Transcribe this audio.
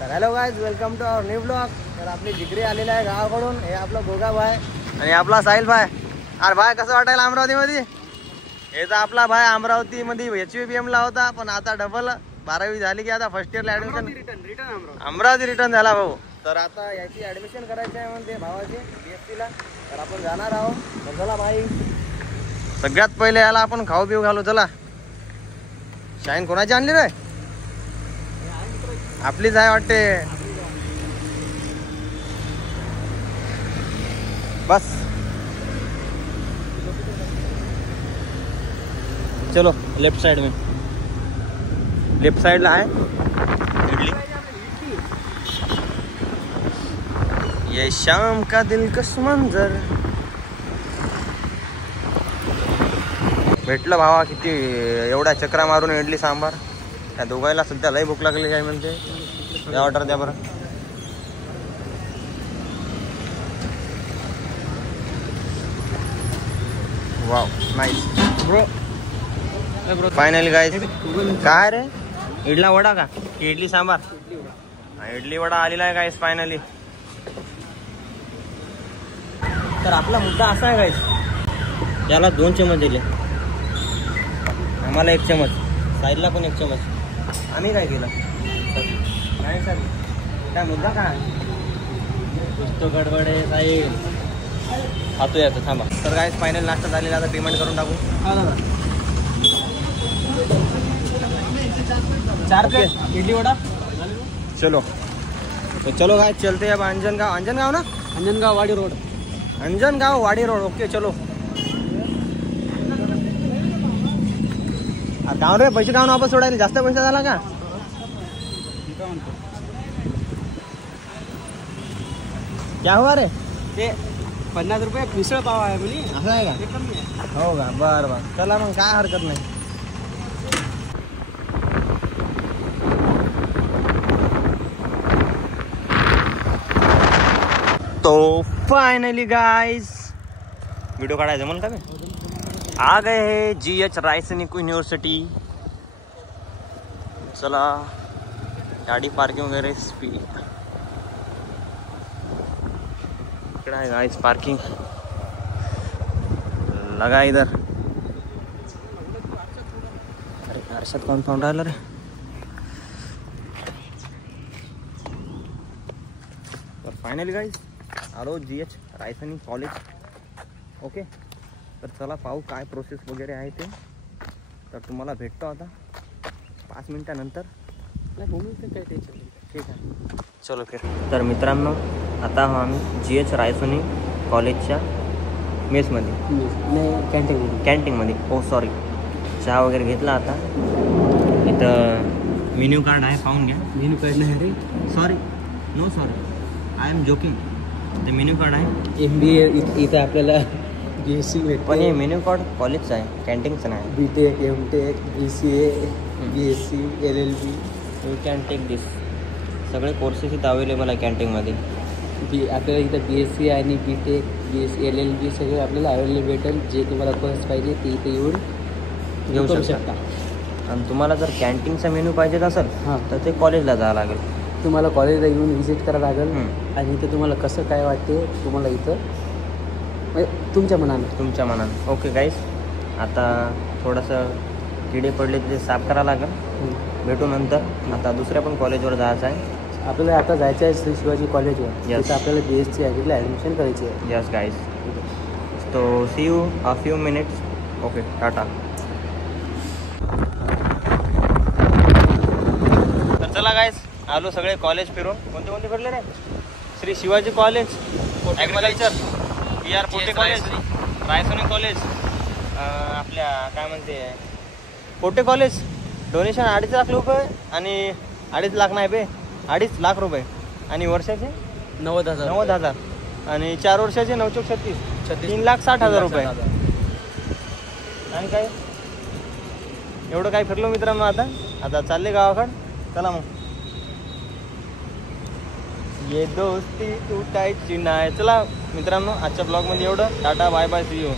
तर hello guys, welcome to our new blog. तर आपली जिगरी आलेला आहे गावाकडून. हे आपला गोगा भाई आणि आपला साहिल भाई. अरे भाई कसं वाटायला अमरावतीमध्ये? हे तर आपला भाई अमरावतीमध्ये HVPM ला होता, पण आता डबल 12वी झाली की आता फर्स्ट इयरला ऍडमिशन अमरावती रिटर्न झाला भाऊ. तर आता याची ऍडमिशन करायची आहे म्हणते भावाची BSc ला. तर आपण जाणार आहोत. तर चला भाई, सगळ्यात पहिले याला आपण खाऊ पिऊ घालू. चला. शाईन कोणाची आणली रे? आपलीच आहे वाटते. बस चलो लेफ्ट साइड में, लेफ्ट साइड ला है इडली. ये शाम का दिलकश मंजर. भेटलं भावा. किती एवढ्या चक्रा मारून इडली सांबार. त्या दोघायला सध्या लय भूक लागली काय म्हणते. द्या ऑर्डर द्या बरं. Wow nice bro. Finally guys, काय रे इडला वडा का इडली सांबार? इडली वडा आलेला आहे गाईज फायनली. तर आपला मुद्दा असा आहे गाईज, याला 2 चमच दिले, आम्हाला 1 चमच, साईडला पण 1 चमच. आम्ही काय केलं नाही सर. काय मुद्दा काय? नुसतं गडबड आहे साहेब. खातो याचं थांबा. तर काय फायनल नाश्ता झालेला, आता पेमेंट करून टाकू. हा दादा, 4 प्लेट इडली वडा. चलो तो चलो काय चलते अब अंजनगाव. अंजनगाव ना? अंजनगाव वाडी रोड. अंजनगाव वाडी रोड. ओके चलो. गाव रे पैसे गाव वापस सोडायला. जास्त पैसा झाला का? क्या हुआ रे? ते 50 रुपये मिसळ पाव आहे बोली. असं आहे का? हो का? बरं बरं चला मग, काय हरकत नाही. तो फाइनली गाइस, वीडियो काढायचं जमल का? आ गए है GH रायसनिक यूनिवर्सिटी. चला, गाड़ी पार्किंग वगैरह स्पीड इकडे आहे गाइस. पार्किंग लगा इधर. अरे हर्षद कौन फोन राहिला रे? तर फायनली गाइस आलो GH रायसनिक कॉलेज. ओके, तर चला पाहू काय प्रोसेस वगैरे आहे ते. तर तुम्हाला भेटतो आता 5 मिनिटानंतर. काय ठीक आहे, चलो फिर. तर मित्रांनो, आता आम्ही GH रायसोनी कॉलेजच्या मेसमध्ये, कॅन्टीनमध्ये ओ सॉरी चहा वगैरे घेतला. आता इथं मेन्यू कार्ड आहे, पाहून घ्या. मेन्यू कार्ड नाही रे, sorry no sorry, I am joking. ते मेन्यू कार्ड आहे. MBA इथं आपल्याला BSc भेटतं, पण हे मेन्यू कार्ड कॉलेजचं आहे, कॅन्टीनचं नाही. BTech, MTech, BCA, BSc, LLB, you can take this. सगळे कोर्सेस इथं अवेलेबल आहे कॅन्टीनमध्ये. आपल्याला इथं BSc आणि BTech, BSc, LLB सगळे आपल्याला अवेलेबल भेटेल. जे तुम्हाला कोर्स पाहिजे ते इथे येऊन घेऊ शकता. आणि तुम्हाला जर कॅन्टीनचा मेन्यू पाहिजे असेल तर ते कॉलेजला जावं लागेल. तुम्हाला कॉलेजला येऊन व्हिजिट करावं लागेल. आणि इथं तुम्हाला कसं काय वाटते तुम्हाला इथं तुमच्या मनानं. ओके गाईस, आता थोडंसं किडे पडले ते साफ करावं लागेल. भेटू नंतर. आता दुसऱ्या पण कॉलेजवर जायचं आहे आपल्याला. आता जायचं आहे श्री शिवाजी कॉलेजवर. तिथं आपल्याला BSc ॲडमिशन करायची आहे. Yes guys, to see you a few minutes. Okay, ta-ta. तर चला गाईस, आलो सगळे कॉलेज फिरून. कोणते फिरले रे? Shri Shivaji college agriculture, PR Pote college, Raisoni college, आपल्या काय म्हणते पोटे कॉलेज. डोनेशन 2.5 लाख रुपये आणि 2.5 लाख नाही बे, 2.5 लाख रुपये. आणि वर्षाचे 90,000 आणि 4 वर्षाचे 9 चौक 36, 3,60,000 रुपये. आणि काय एवढं काय फिरलो मित्रांनो. आता चालले गावाकडं. चला मग. ये दोस्ती तुटायची नाही. चला मित्रांनो, आजच्या ब्लॉगमध्ये एवढं. Tata, bye bye, see you.